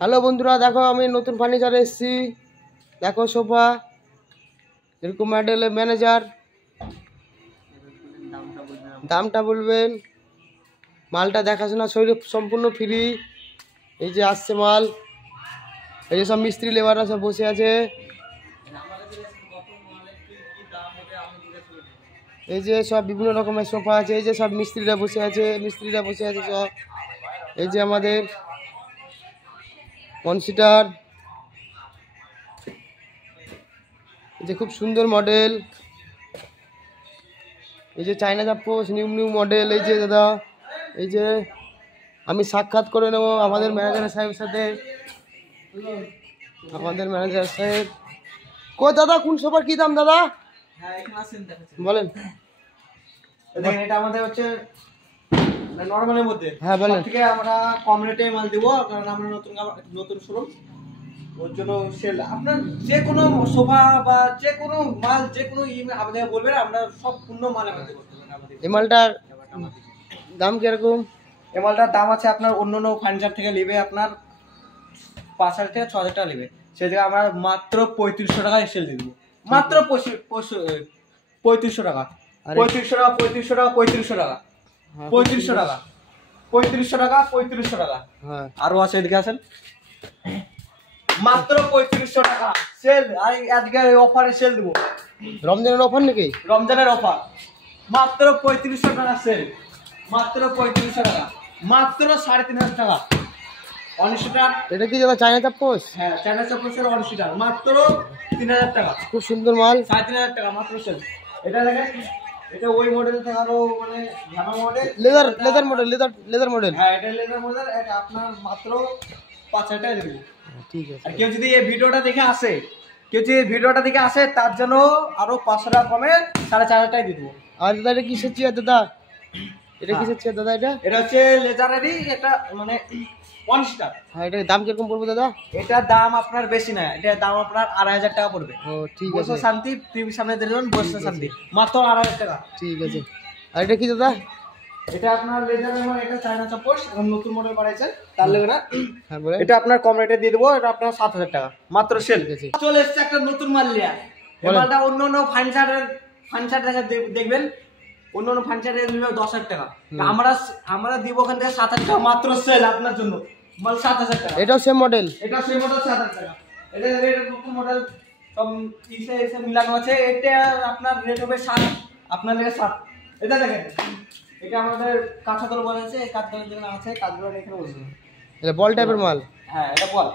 Hello বন্ধুরা, দেখো আমি নতুন ফার্নিচারে এসেছি। দেখো সোফা, এরকম মডেলের ম্যানেজার। দামটা বলবেন, মালটা দেখাশোনা শরীর সম্পূর্ণ ফ্রি। এই যে আসছে মাল, এই যে সব মিস্ত্রি লেবাররা সব বসে আছে। এই যে সব বিভিন্ন রকমের সোফা আছে, এই যে সব মিস্ত্রিরা বসে আছে সব। এই যে আমাদের কনসিডার, এই যে খুব সুন্দর মডেল। এই যে চায়না চাপ্পোস, নিউ মডেল। এই যে দাদা, এই যে আমি সাক্ষাৎ করে নেব আমাদের ম্যানেজার সাহেবের সাথে। আমাদের ম্যানেজার সাহেব কই দাদা? কোন সোফার কি দাম দাদা? বলেন। এটা আমাদের হচ্ছে নরমালের মধ্যে। হ্যাঁ বলেন। থেকে আমরা কম রেটে মাল দিব, কারণ আমরা নতুন শোরুম, ওর জন্য সেল। আপনার যে কোনো সোফা বা যে কোনো মাল, যে কোনো আমাদের বলবেন, আমরা সব পূর্ণ মাল আমাদের করতে পারবেন। এই মালটার দাম কিরকম? এই মালটার দাম আছে আপনার অন্য ফার্নিচার থেকে নেবে আপনার 5,000 থেকে 6,000 টাকা নেবে, সেই থেকে আমরা মাত্র 3500 টাকায় সেল দিয়ে দেবো। মাত্র 3500 টাকা। 3500 টাকা, 3500 টাকা, 3500 টাকা, 3500 টাকা, 3500 টাকা, 3500 টাকা। হ্যাঁ, আরো আছে, এদিকে আসেন। মাত্র 3500 টাকা সেল। আর আজকে অফারে সেল দেবো, রমজানের অফার নাকি? রমজানের অফার। মাত্র 3500 টাকা সেল, মাত্র 3500 টাকা, মাত্র 3500 টাকা। 1900 টাকা। এটা কি দাদা চায়না চাপ্পোস? হ্যাঁ, চায়না চাপ্পোসের 1900 টাকা, মাত্র 3000 টাকা। খুব সুন্দর মাল, 3500 টাকা মাত্র সেল। এটা দেখেন, এটা ওই মডেল থেকে আরো মানে ঝামা মডেল, লেদার মডেল। হ্যাঁ এটা লেদার মডেল। এটা আপনার মাত্র 5000 টাকা দেবো। ঠিক আছে। আর কেউ যদি এই ভিডিওটা দেখে আসে, তার জন্য আরো 500 টাকা কমে 4500 টাকা দিয়ে দেবো। আর দাদা এটা কিসের চেয়ার দাদা? এটা কিসের চেয়ার দাদা? এটা হচ্ছে লেজারেরই, এটা মানে 1 স্টার। হ্যাঁ, এটার দাম কিরকম পড়বে দাদা? এটার দাম আপনার বেশি না, এটার দাম আপনার 2500 টাকা পড়বে। ও ঠিক বসো আছে। শান্তি, টিভির সামনে দিলেন, বসো শান্তি, মাত্র 2500 টাকা। ঠিক আছে। আর এটা কি দাদা? এটা আপনার লেজারের মানে, এটা চায়না চাপোস, এখন নতুন মডেল বানাইছে, তার লেগে না। হ্যাঁ বলেন। এটা আপনার কম রেটে দিয়ে দেবো, এটা আপনার 7000 টাকা মাত্র সেল। ঠিক আছে। চলে এসেছে একটা নতুন মাল লিয়া। এই মালটা অন্য ফার্নিচার দেখবেন, অন্য ফার্নিচারে নিবে 10,000 টাকা, আমরা দিব ওখান থেকে 7000 টাকা মাত্র সেল আপনার জন্য। মাল 7000 টাকা। এটাও সেম মডেল? এটা সেই মডেল 7000 টাকা। এটা নতুন মডেল, সব এসে মিলানো আছে। এটা আপনার রেট হবে 7, আপনার লেগে 7। এটা দেখেন, এটা আমাদের কাঁচাতল বলা আছে, এই কাঁচাতল যেগুলো আছে কাজগুলো এখানে বসবে। এটা বল টাইপের মাল? হ্যাঁ, এটা বল।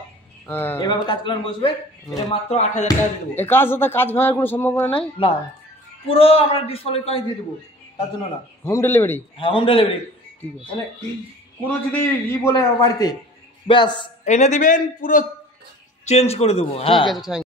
এভাবে কাজগুলো বসবে। এটা মাত্র 8000 টাকা দিয়ে দেবো। এই কাজ দাদা, কাজ ভাঙার কোনো সম্ভাবনা নাই? না, পুরো আমরা ডিসপ্লে করে দিয়ে দেবো, তার জন্য না। Home delivery? হ্যাঁ, হোম ডেলিভারি। ঠিক আছে। মানে কোনো যদি বলে বাড়িতে, ব্যাস এনে দিবেন, পুরো চেঞ্জ করে দেবো। ঠিক আছে, থ্যাংক